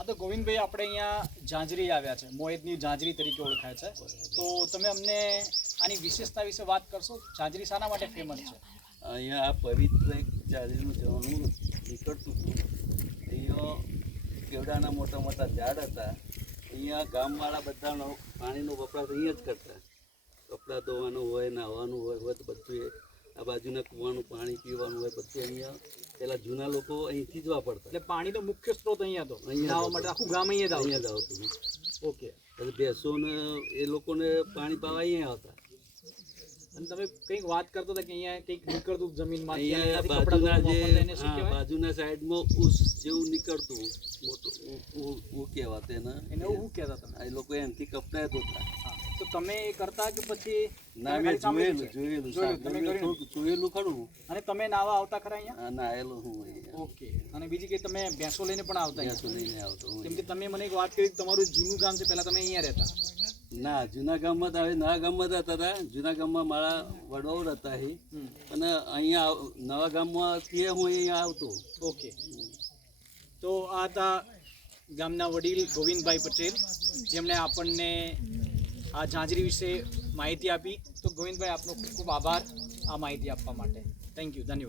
હા, તો ગોવિંદભાઈ આપણે અહીંયા ઝાંઝરી આવ્યા છે, મોહિતની ઝાંઝરી તરીકે ઓળખાય છે. તો તમે અમને આની વિશેષતા વિશે વાત કરશો? ઝાંઝરી શાના માટે ફેમસ છે? અહીંયા આ પવિત્ર એક ઝાંઝરીનું જવાનું નીકળતું હતું. અહીંયા કેવડાના મોટા મોટા ઝાડ હતા. અહીંયા ગામવાળા બધાનો પાણીનો વપરાશ અહીંયા જ કરતા. કપડાં ધોવાનું હોય, નાહવાનું હોય તો બધું આ બાજુના કૂવાનું પાણી પીવાનું હોય બધું અહીંયા પેલા જૂના લોકો અહીંથી જ વાપરતા. એટલે પાણીનો મુખ્ય સ્ત્રોત અહીંયા હતો, અહીંયા નાહવા માટે આખું ગામ અહીંયા જ જ આવતું. ઓકે. પછી ભેંસોને એ લોકોને પાણી પાવા અહીંયા આવતા. અને તમે કંઈક વાત કરતો હતા કે અહીંયા કંઈક નીકળતું જમીનમાં, અહીંયા બાજુના સાઈડમાં ઊસ જેવું નીકળતું મોટું ઊ કહેવાતું એને શું કહેતા તમે? એ લોકો એનાથી કપડા ધોતા. તો તમે એ કરતા કે પછી ના, મેં જોયેલું ખરું. અને તમે નાવા આવતા ખરા અહીંયા? હા, નાયેલું હું અહીંયા. ઓકે. અને બીજી કે તમે ભેંસો લઈને પણ આવતા ભેંસો લઈને આવતો હું. કેમ કે તમે મને એક વાત કરી કે તમારું જૂનું ગામ છે, પહેલા તમે અહીંયા રહેતા. ના, જૂના ગામમાં તો હવે નવા ગામમાં જ હતા હતા. જૂના ગામમાં મારા વડવાઓ હતા એ, અને અહીંયા નવા ગામમાં તે હું અહીંયા આવતો. ઓકે. તો આ હતા ગામના વડીલ ગોવિંદભાઈ પટેલ, જેમણે આપણને આ ઝાંઝરી વિશે માહિતી આપી. તો ગોવિંદભાઈ, આપનો ખૂબ ખૂબ આભાર આ માહિતી આપવા માટે. થેન્ક યુ, ધન્યવાદ.